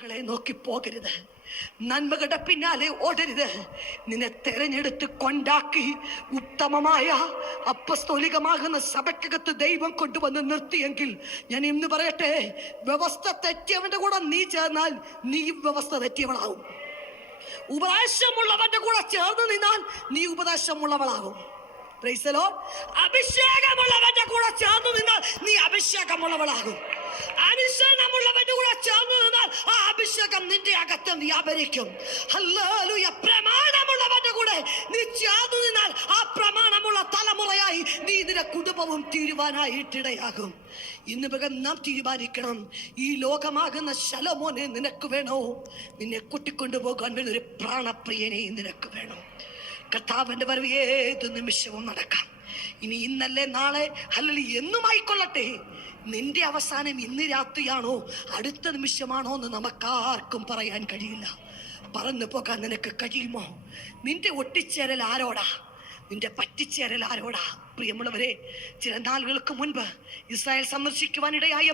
നോക്കി പോകരുത്, നന്മകളുടെ പിന്നാലെ ഓടരുത്. നിന്നെ തെരഞ്ഞെടുത്ത് കൊണ്ടാക്കി ഉത്തമമായ അപ്പസ്തോലികമാകുന്ന സഭയ്ക്കകത്ത് ദൈവം കൊണ്ടുവന്ന് നിർത്തിയെങ്കിൽ ഞാൻ ഇന്ന് പറയട്ടെ, വ്യവസ്ഥ തെറ്റിയവന്റെ കൂടെ നീ ചേർന്നാൽ നീ വ്യവസ്ഥ തെറ്റിയവളാവും. ഉപദേശമുള്ളവന്റെ കൂടെ ചേർന്ന് നിന്നാൽ നീ ഉപദേശമുള്ളവളാകും. അഭിഷേകമുള്ളവന്റെ കൂടെ ചേർന്ന് നിന്നാൽ നീ അഭിഷേകമുള്ളവളാകും. അനുസരണമുള്ളവന്റെ കൂടെ ചേർന്ന് നിന്നാൽ ആ അഭിഷേകം നിന്റെ അകത്ത് വ്യാപരിക്കും. ഹല്ലേലൂയ. പ്രമാണമുള്ളവന്റെ കൂടെ നീ ചേർന്ന് നിന്നാൽ ആ പ്രമാണമുള്ള തലമുറയായി നീ നിന്റെ കുടുംബവും തീരുവാനായിട്ടിടയാകും. ഇന്ന് നാം തീരുമാനിക്കണം, ഈ ലോകമാകുന്ന ശലോമോനെ നിനക്ക് വേണോ? നിന്നെ കൂട്ടിക്കൊണ്ടുപോകാൻ വേണ്ടി ഒരു പ്രാണപ്രിയനെ നിനക്ക് വേണോ? കർത്താവിന്റെ വരവ് ഏത് നിമിഷവും നടക്കാം. ഇനി ഇന്നല്ലേ നാളെ അല്ലെങ്കിൽ എന്നുമായിക്കൊള്ളട്ടെ. നിന്റെ അവസാനം ഇന്ന് രാത്രിയാണോ അടുത്ത നിമിഷമാണോ എന്ന് നമുക്കാർക്കും പറയാൻ കഴിയില്ല. പറന്നു പോകാൻ നിനക്ക് കഴിയുമോ? നിന്റെ ഒട്ടിച്ചേരൽ ആരോടാ? നിന്റെ പറ്റിച്ചേരൽ ആരോടാ? പ്രിയമുള്ളവരെ, ചില നാളുകൾക്ക് മുൻപ് ഇസ്രായേൽ സന്ദർശിക്കുവാനിടയായ